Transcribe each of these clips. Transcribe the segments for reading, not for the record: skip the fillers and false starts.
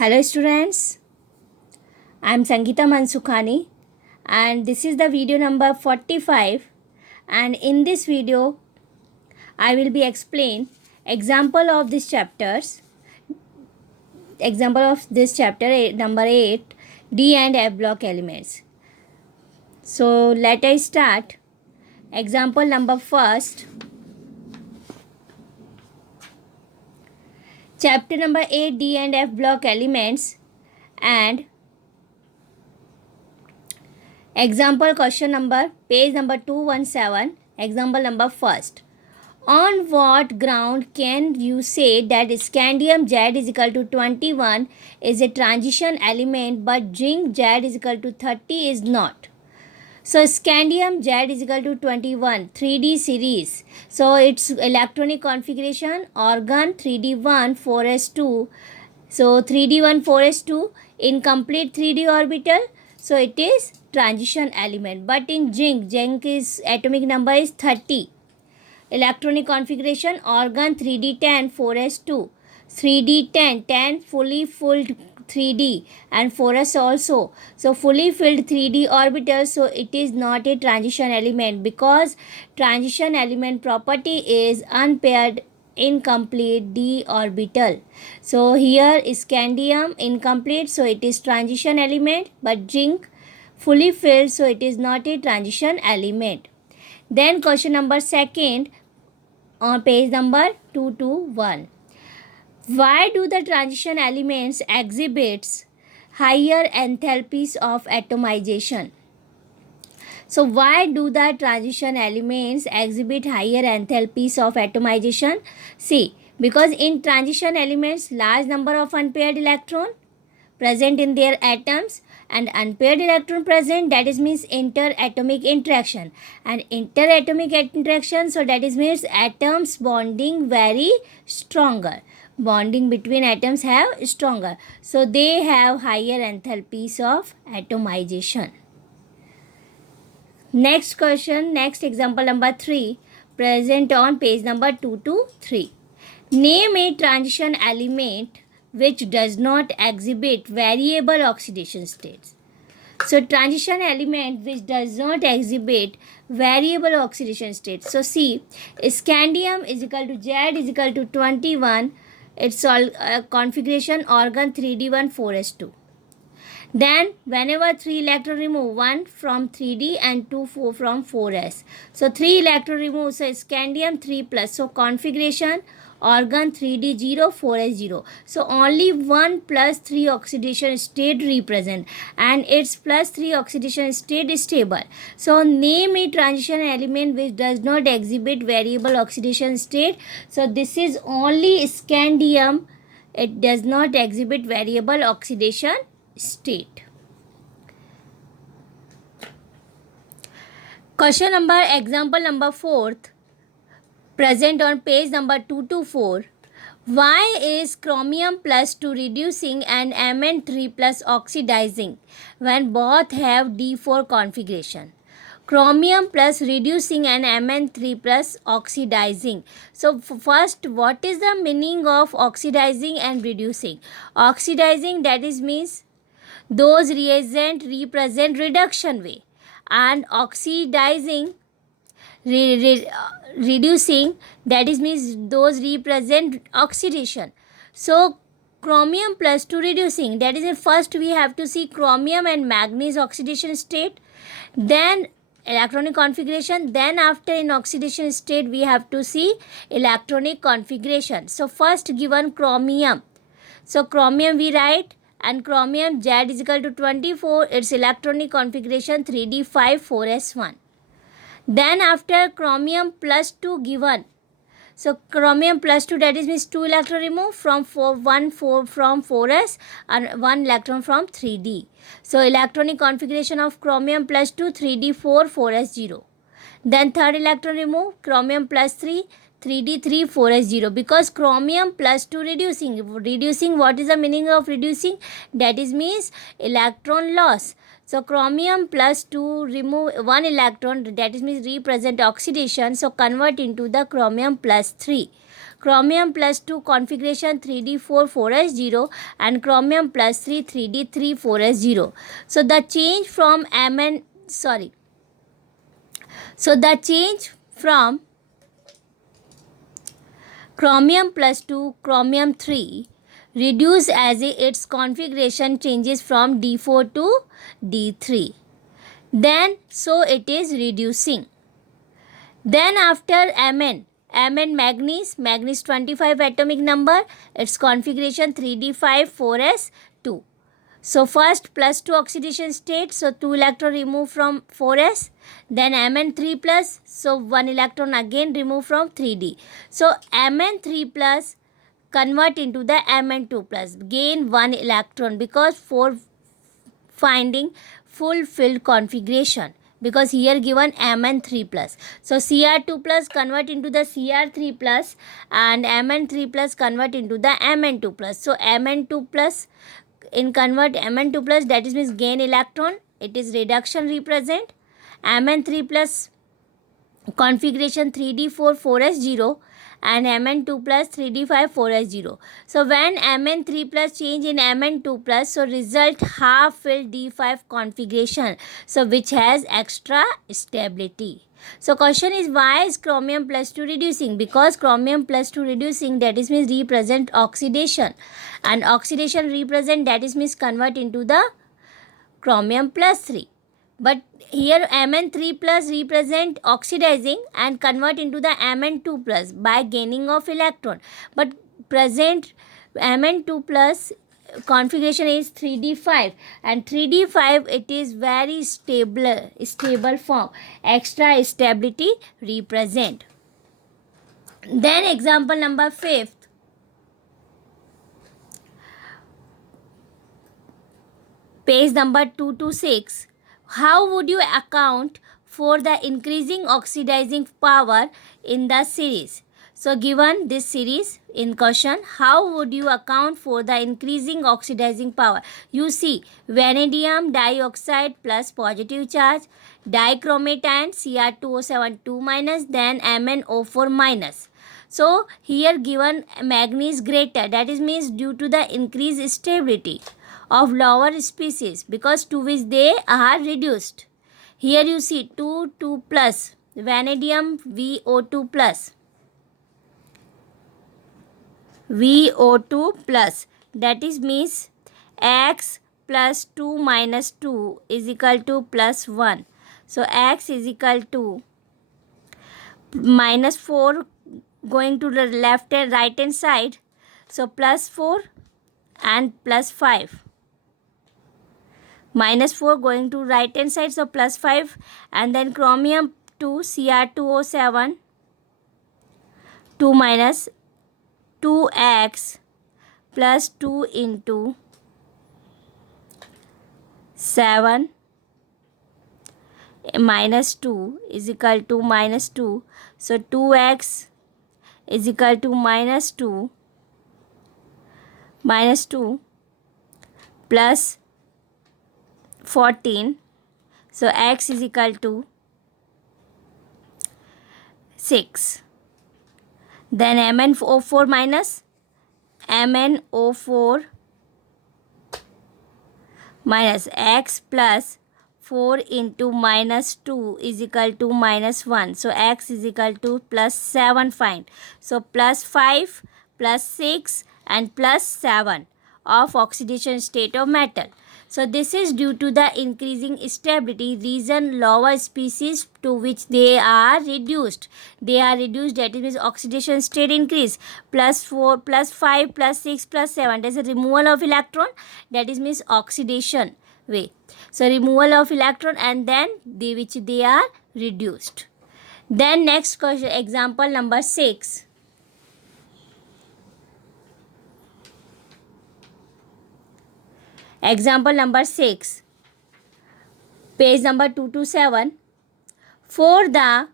Hello students, I am Sangeeta Mansukhani and this is the video number 45, and in this video I will be explain example of this chapter number 8, D and F block elements. So let us start. Example number first, chapter number 8, D and F block elements, and example question number, page number 217, example number first. On what ground can you say that scandium Z is equal to 21 is a transition element but zinc Z is equal to 30 is not? So scandium Z is equal to 21, 3D series. So its electronic configuration, organ 3D1 4s2. So 3D1 4s2, incomplete 3D orbital. So it is transition element. But in zinc is atomic number is 30. Electronic configuration, organ 3D10 4s2. 3D10, 10 fully filled 3D and 4s also. So fully filled 3D orbital, so it is not a transition element because transition element property is unpaired incomplete d orbital. So here scandium incomplete, so it is transition element, but zinc fully filled, so it is not a transition element. Then question number second on page number 221. Why do the transition elements exhibits higher enthalpies of atomization? So why do the transition elements exhibit higher enthalpies of atomization? See, because in transition elements large number of unpaired electron present in their atoms and unpaired electron present, that is means interatomic interaction, and interatomic interaction, so that is means atoms bonding very stronger, bonding between atoms have stronger, so they have higher enthalpies of atomization. Next question, next example number 3, present on page number 223. Name a transition element which does not exhibit variable oxidation states. So transition element which does not exhibit variable oxidation states. So see, scandium is equal to Z is equal to 21. Its all configuration, organ 3D1 4s2. Then whenever 3 electron remove, 1 from 3D and 2 from 4s. So 3 electron remove, so scandium 3 plus. So configuration, organ 3D 0 4s 0. So only 1 plus 3 oxidation state represent and its plus 3 oxidation state is stable. So name a transition element which does not exhibit variable oxidation state. So this is only scandium. It does not exhibit variable oxidation state. Question number, example number 4th, present on page number 224. Why is chromium plus 2 reducing and Mn3 plus oxidizing when both have D4 configuration? Chromium plus reducing and Mn3 plus oxidizing. So first, what is the meaning of oxidizing and reducing? Oxidizing, that is means those reagent represent reduction way, and oxidizing reducing, that is means those represent oxidation. So chromium plus 2 reducing, that is first we have to see chromium and manganese oxidation state, then electronic configuration, then after in oxidation state we have to see electronic configuration. So first given chromium, so chromium we write, and chromium Z is equal to 24, its electronic configuration 3D5 4s1. Then after chromium plus 2 given, so chromium plus 2, that is means 2 electron removed from 4 from 4s and 1 electron from 3D. So electronic configuration of chromium plus 2 3D4 4s0. Then third electron removed, chromium plus 3 3D3 4s0, because chromium plus 2 reducing, what is the meaning of reducing? That is means electron loss. So chromium plus 2 remove 1 electron, that is means represent oxidation, so convert into the chromium plus 3. chromium plus 2 configuration 3d4 4s0 and chromium plus 3 3d3 4s0. So the change from chromium plus 2 chromium 3 reduce as its configuration changes from d4 to d3. Then so it is reducing. Then after Mn manganese 25 atomic number, its configuration 3d5 4s2. So first plus 2 oxidation state, so 2 electron removed from 4s, then Mn3 plus, so 1 electron again removed from 3d. So Mn3 plus convert into the Mn2 plus, gain 1 electron because for finding full filled configuration, because here given Mn3 plus. So Cr2 plus convert into the Cr3 plus and Mn3 plus convert into the Mn2 plus. So Mn2 plus in convert Mn2 plus, that is means gain electron, it is reduction represent. Mn3 plus configuration 3d4 4s0 and Mn2 plus 3d5 4s0. So when Mn3 plus change in Mn2 plus, so result half filled d5 configuration, so which has extra stability. So question is, why is chromium plus 2 reducing? Because chromium plus 2 reducing, that is means represent oxidation, and oxidation represent, that is means convert into the chromium plus 3. But here Mn3 plus represent oxidizing and convert into the Mn2 plus by gaining of electron. But present Mn2 plus configuration is 3d5 and 3d5 it is very stable form, extra stability represent. Then example number 5th. Page number 226. How would you account for the increasing oxidizing power in the series? So given this series in question, how would you account for the increasing oxidizing power? You see vanadium dioxide plus positive charge, dichromatan Cr2O7 2 minus, then MnO4 minus. So here given manganese greater, that is means due to the increased stability of lower species, because to which they are reduced. Here you see 2 plus vanadium VO2 plus that is means X plus 2 minus 2 is equal to plus 1. So X is equal to minus 4 going to the left and right hand side, so plus 4 and plus 5. Minus 4 going to right hand side, so plus 5, and then chromium 2 Cr2O7 2 minus 2x plus 2 into 7 minus 2 is equal to minus 2. So 2x is equal to minus 2 plus 14. So x is equal to 6. Then MnO4 minus x plus 4 into minus 2 is equal to minus 1. So x is equal to plus 7 find. So plus 5 plus 6 and plus 7 of oxidation state of metal. So this is due to the increasing stability reason lower species to which they are reduced. They are reduced, that means oxidation state increase. Plus 4, plus 5, plus 6, plus 7. That is a removal of electron. That is means oxidation way. So removal of electron, and then they are reduced. Then next question, example number 6. Example number 6, page number 227. For the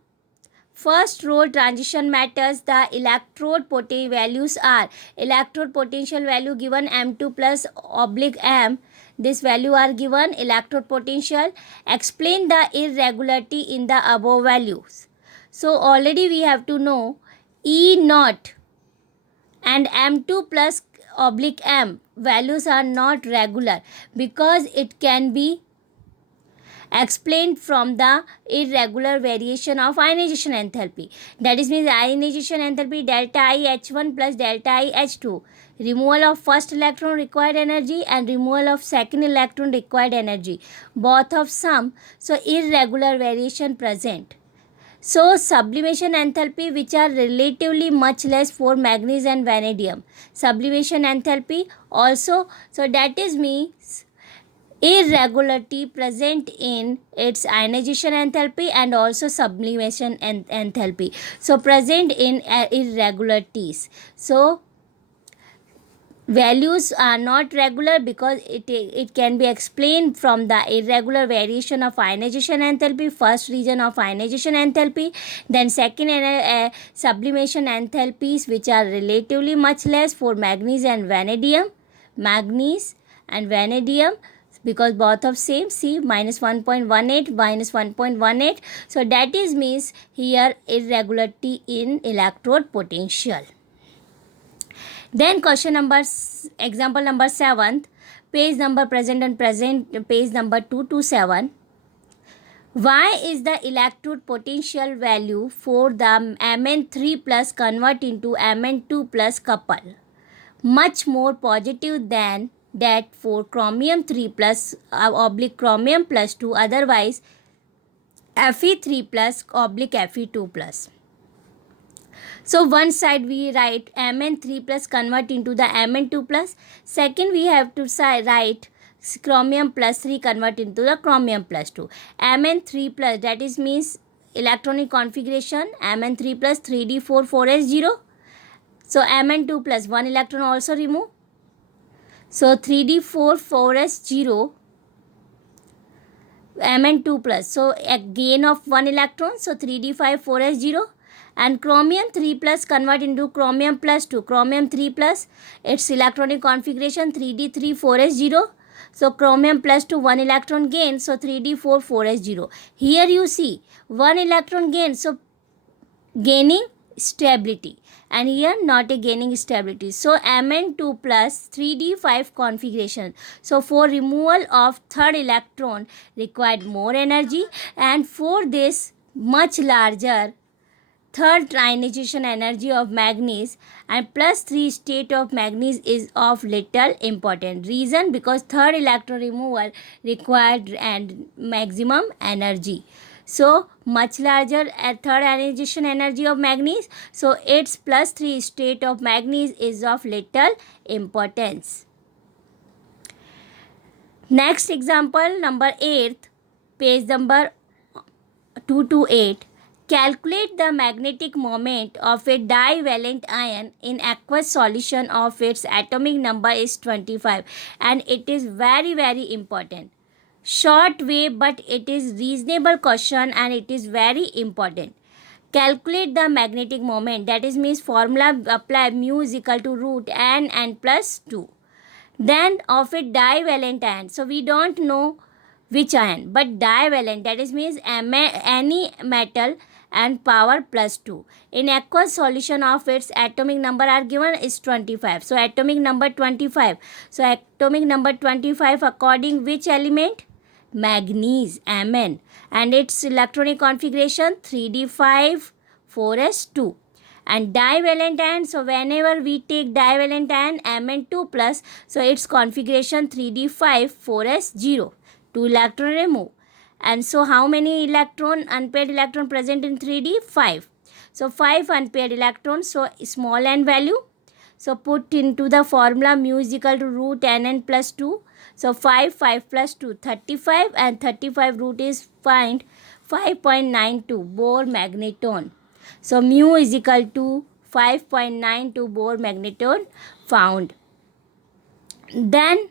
first row transition metals, the electrode potential values are electrode potential value given M2 plus oblique M. This value are given electrode potential. Explain the irregularity in the above values. So already we have to know E naught and M2 plus oblique M values are not regular because it can be explained from the irregular variation of ionization enthalpy. That is means ionization enthalpy delta I H1 plus delta I H2. Removal of first electron required energy and removal of second electron required energy. Both of some. So irregular variation present. So sublimation enthalpy which are relatively much less for manganese and vanadium. Sublimation enthalpy also. So that is means irregularity present in its ionization enthalpy and also sublimation enthalpy. So present in irregularities. So values are not regular because it can be explained from the irregular variation of ionization enthalpy, first region of ionization enthalpy, then second sublimation enthalpies which are relatively much less for manganese and vanadium, because both of same, see minus 1.18 minus 1.18. So that is means here irregularity in electrode potential. Then example number 7, page number present and present, page number 227. Why is the electrode potential value for the Mn3 plus convert into Mn2 plus couple much more positive than that for chromium 3 plus oblique chromium plus 2, otherwise Fe3 plus oblique Fe2 plus? So one side we write Mn3 plus convert into the Mn2 plus. Second we have to write chromium plus 3 convert into the chromium plus 2. Mn3 plus, that is means electronic configuration Mn3 plus 3d4 4s0. So Mn2 plus 1 electron also remove. So 3d4 4s0 Mn2 plus. So a gain of 1 electron. So 3d5 4s0. And chromium 3 plus convert into chromium plus 2. Chromium 3 plus, its electronic configuration 3d3 4s0. So chromium plus 2 1 electron gain. So 3d4 4s0. Here you see 1 electron gain. So gaining stability, and here not a gaining stability. So Mn2 plus 3d5 configuration. So for removal of third electron required more energy, and for this much larger third ionization energy of manganese and plus 3 state of manganese is of little important. Reason, because third electron removal required and maximum energy. So much larger third ionization energy of manganese, so its plus 3 state of manganese is of little importance. Next example number 8, page number 228. Calculate the magnetic moment of a divalent ion in aqueous solution of its atomic number is 25, and it is very important. Short way, but it is reasonable question and it is very important. Calculate the magnetic moment, that is means formula apply mu is equal to root n plus 2. Then of a divalent ion, so we don't know which ion, but divalent, that is means any metal and power plus 2. In aqueous solution of its atomic number are given is 25. So atomic number 25. So atomic number 25 according which element? Manganese, Mn, and its electronic configuration 3d5 4s2. And divalent ion, so whenever we take divalent ion Mn2 plus, so its configuration 3d5 4s0, 2 electron remove. And so how many unpaired electron present in 3d? 5. So 5 unpaired electrons, so small n value. So put into the formula mu is equal to root n plus 2. So 5 plus 2 35, and 35 root is find 5.92 Bohr magneton. So mu is equal to 5.92 Bohr magneton found. Then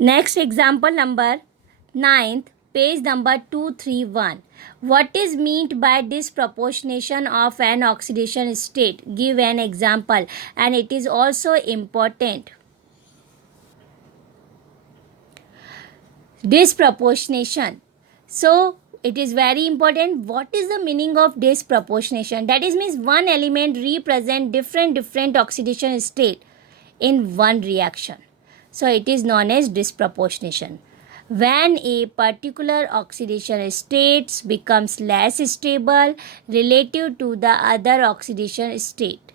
next example number 9th, page number 231. What is meant by disproportionation of an oxidation state? Give an example, and it is also important. Disproportionation. So it is very important. What is the meaning of disproportionation? That is means one element represent different oxidation state in one reaction. So it is known as disproportionation. When a particular oxidation state becomes less stable relative to the other oxidation state,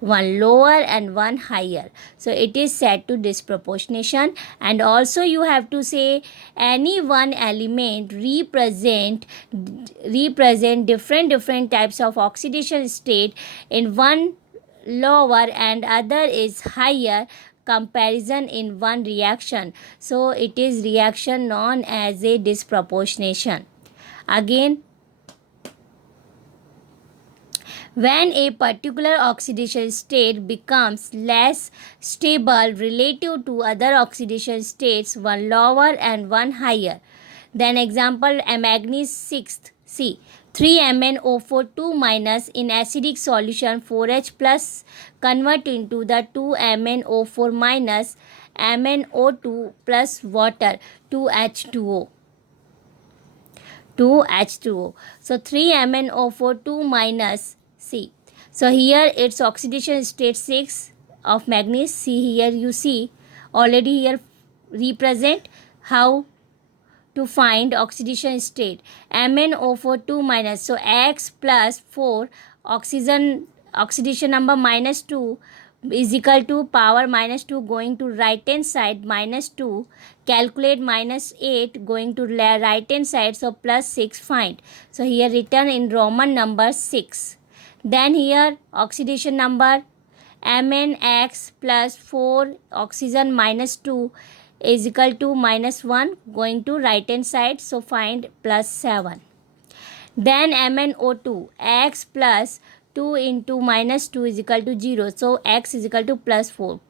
one lower and one higher, so it is said to disproportionation. And also you have to say any one element represent different types of oxidation state in one lower and other is higher comparison in one reaction, so it is reaction known as a disproportionation. Again, when a particular oxidation state becomes less stable relative to other oxidation states, one lower and one higher. Then example, manganese 6th C 3MnO4 2 minus in acidic solution 4H plus convert into the 2MnO4 minus MnO2 plus water 2H2O. 2H2O. So 3MnO4 2 minus C. So here its oxidation state 6 of manganese. See here, you see already here represent how to find oxidation state. MnO4 2 minus, so X plus 4 oxidation number minus 2 is equal to power minus 2 going to right hand side minus 2, calculate minus 8 going to right hand side, so plus 6 find. So here written in Roman number 6. Then here oxidation number MnX plus 4 oxygen minus 2 is equal to minus 1 going to right hand side, so find plus 7. Then MnO2 X plus 2 into minus 2 is equal to 0, so X is equal to plus 4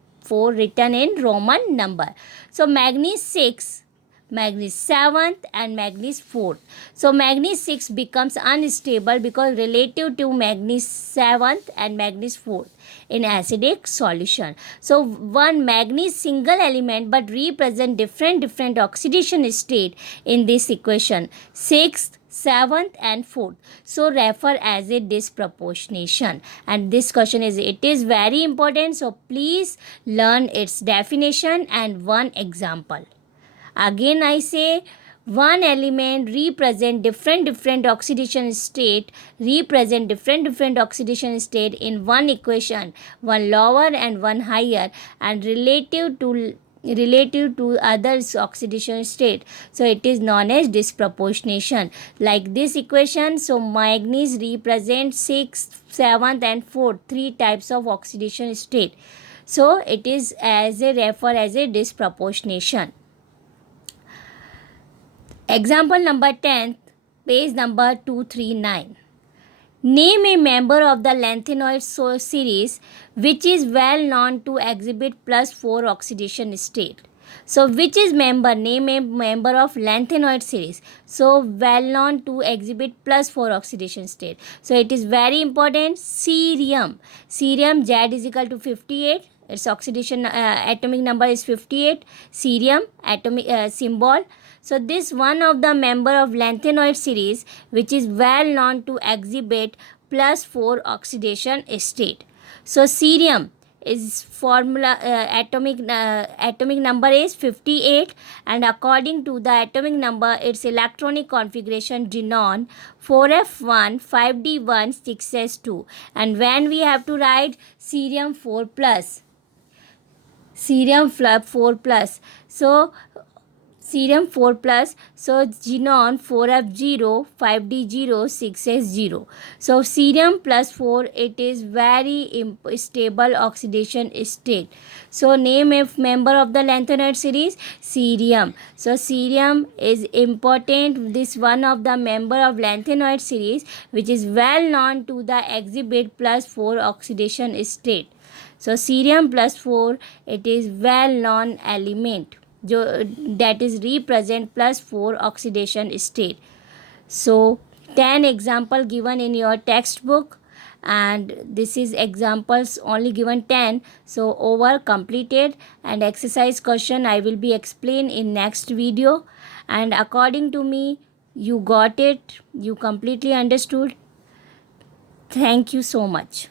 written in Roman number. So manganese 6, manganese 7th and manganese 4th. So manganese 6 becomes unstable because relative to manganese 7th and manganese 4th in acidic solution. So one manganese single element but represent different oxidation state in this equation, 6th, 7th and 4th, so refer as a disproportionation. And this question it is very important, so please learn its definition and one example. Again I say one element represent different oxidation state oxidation state in one equation, one lower and one higher, and relative to others oxidation state, so it is known as disproportionation. Like this equation, so manganese represents 6th, 7th and 4th, three types of oxidation state, so it is as a refer as a disproportionation. Example number 10, page number 239. Name a member of the lanthanoid series which is well known to exhibit plus 4 oxidation state. So which is member? Name a member of lanthanoid series. So well known to exhibit plus 4 oxidation state. So it is very important. Cerium. Cerium Z is equal to 58. Its oxidation atomic number is 58. Cerium atomic symbol. So this one of the member of lanthanoid series which is well known to exhibit plus 4 oxidation state. So cerium is formula atomic number is 58, and according to the atomic number its electronic configuration xenon 4f1 5d1 6s2, and when we have to write cerium 4 plus, so cerium 4 plus, so xenon 4f0 5d0 6s0. So cerium plus 4, it is very stable oxidation state. So name a member of the lanthanoid series, cerium. So cerium is important, this one of the member of lanthanoid series which is well known to the exhibit plus 4 oxidation state. So cerium plus 4, it is well known element that is represent plus 4 oxidation state. So 10 example given in your textbook, and this is examples only given 10, so over completed, and exercise question I will be explain in next video. And according to me, You got it? You completely understood? Thank you so much.